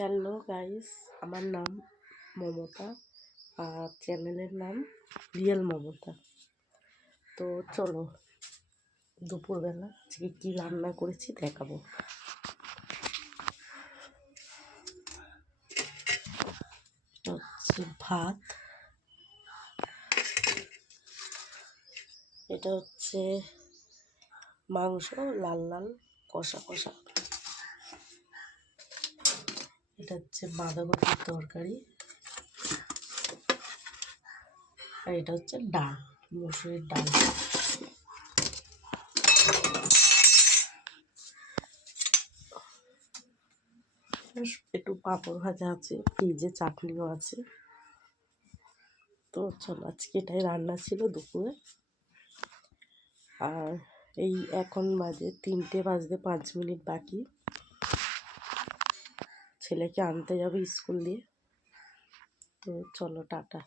Hello guys, আমার নাম মমতা আর চ্যানেলের নাম রিয়েল মমতা। তো চলো দুপুরবেলা আজকে কী রান্না করেছি দেখাবো। এটা হচ্ছে ভাত, এটা হচ্ছে মাংস লাল লাল কষা কষা, এটা হচ্ছে বাঁধাকপির তরকারি, আর এটা হচ্ছে ডাল, মসুরের ডাল। একটু পাঁপড় ভাজা আছে, ফ্রিজে চাটনিও আছে। তো চলো আজকে এটাই রান্না ছিল দুপুরে। আর এই এখন বাজে 3টে বাজতে 5 মিনিট বাকি, ছেলেকে আনতে যাবে স্কুল দিয়ে। তো চলো টাটা।